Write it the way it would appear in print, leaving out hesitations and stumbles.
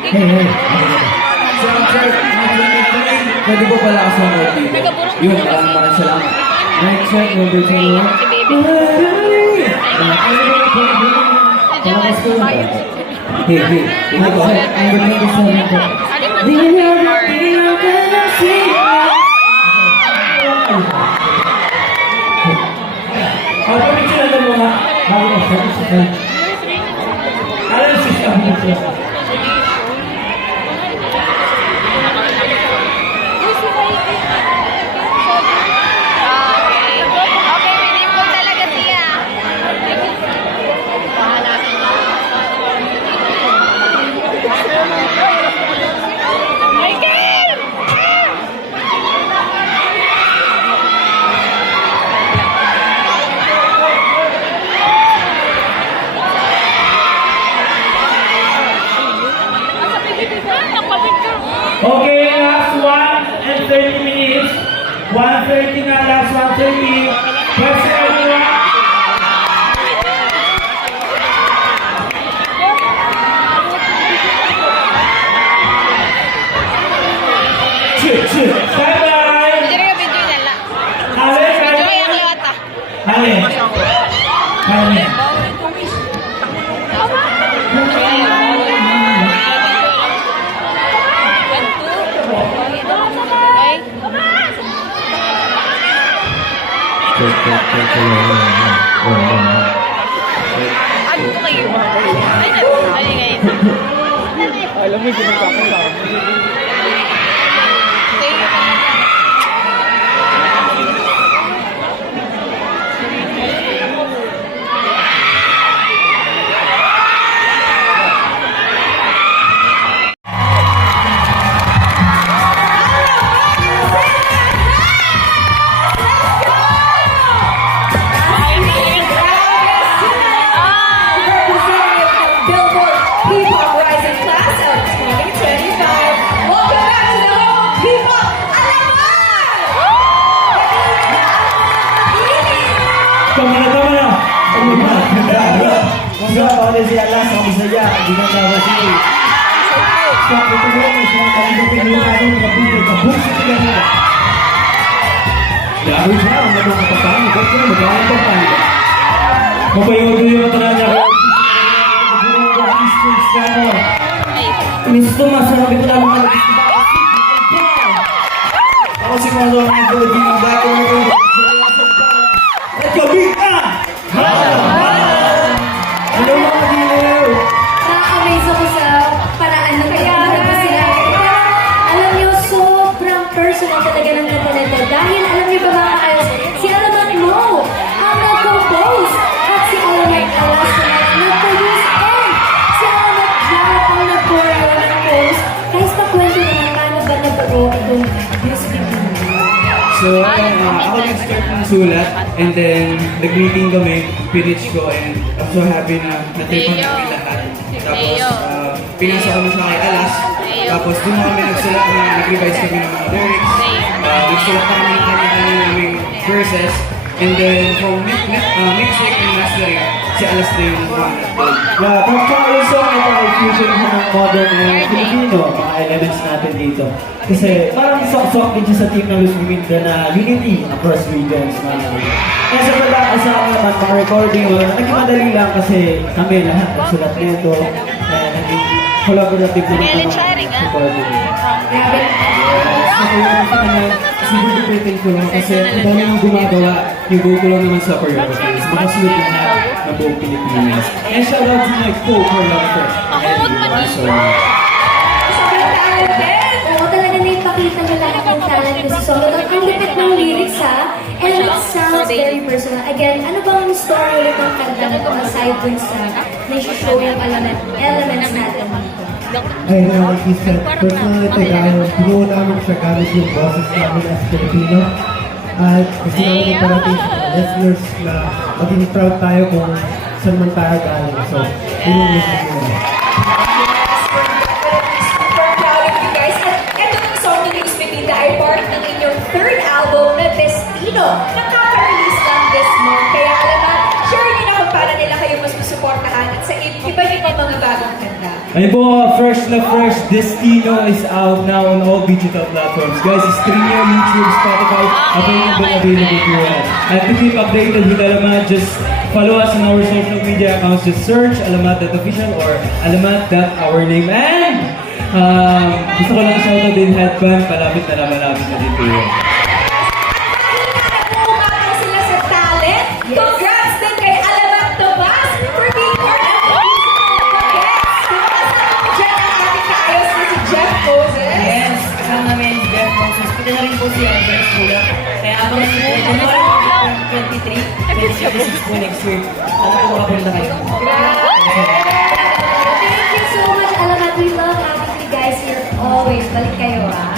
Hey. Pwede po pala ako sa mga dito. Yun, maraming salamat. Mic check, number 2. Hey. Mic check, number 27 po. Di na natin kasi. Kapag sila na mga bago na siya. Alam siya siya. Okay, last 1 and 30 minutes. 1:30 na, last 1:30. Press everyone. Shoot. Stand by. Ale. Alam mo, hindi magkakalang. Si Allah sama saja dengan cara sini. Sebab itu dia masyarakat itu penularan kabur sebenarnya. Dari sana memang petani, betul berjalan petani. Membayar dia teranya. Ini itu masalah itu dalam hal kalau si masuk itu di belakang itu. Jadi Na-amaze ako sa paraan ng pagkakalala ko sila. Alam niyo, sobrang personal talaga ng kanta nito. Dahil alam niyo ba mga ayos, si Alamat Mo ang nag-compose at si Alamat Alas ang nag-produce and si Alamat Jar ang nag-choreo ng post. Guys, pakwento naman paano ba nag-pro itong music video? So, ako nag-start ng sulat and then nag-meeting kami, pinitch ko and I'm so happy na natripan kami lahat. Tapos, pinasa kami siya kay Alas. Tapos, doon na kami nagsulat na nag-revise kami ng mga lyrics. Nagsulat pa kami ng kanya-kanya naming verses. And then, from mixing and mastering, si Alas na yung mga nag-down. Yeah, pero yung song ito ay fusion ng modern and Filipino, mga elements natin dito. Kasi parang sok-sok din siya sa team ng Luz Minda na unity across regions. Kaya sa pagkakasama naman, mga recording, naging madali lang kasi kami lahat nagsulat nito. Kaya naging collaborative naman ang recording. Grabe. Siguro ko lang kasi ang dami nang gumagawa, yung go ko lang naman sa choreographies. Makasunod lahat ng buong Pilipinas. And shout out to my co-choreographer. Sobrang talented! Oo, talaga naipakita nyo lahat ng talent ko sa solo. Ang lipit ng lyrics ha, and it sounds very personal. Again, ano bang story ulit ng kanta na ito aside dun sa na-show yung elements natin dito? Ay, like you said, personal ito dahil binuo namin siya gamit yung boses namin as Filipino. At gusto namin iparating sa listeners na maging proud tayo kung saan man tayo galing. So, yun yung message nila. Super proud of you guys. At ito yung song ni Luis Medina ay part ng inyong third album na Destino. Nakaka-release lang this month. Kaya alam na, share nyo na kung paano nila kayo mas masuportahan at sa iba-ibang mga bagong kanta. Ayun po, fresh na fresh, Destino is out now on all digital platforms. Guys, stream nyo, YouTube, Spotify, available to us. And to keep updated with Alamat, just follow us on our social media accounts. Just search alamat.official or alamat.ourname. And gusto ko lang shoutout din headband, malapit na dito yun. Umabot sila sa talent. Congrats din kay Alamat Tomas for being part of the guests. Kasama ko dyan ang ating kaayos na si Jeff Moses. Yes, kasama namin si Jeff Moses. Pati na rin po si Albert Kuya. Kaya ako na si January 23, 26 po next year. Ano po makapunta kayo? Thank you so much, Alamat. We love having you guys here always. Balik kayo, ah.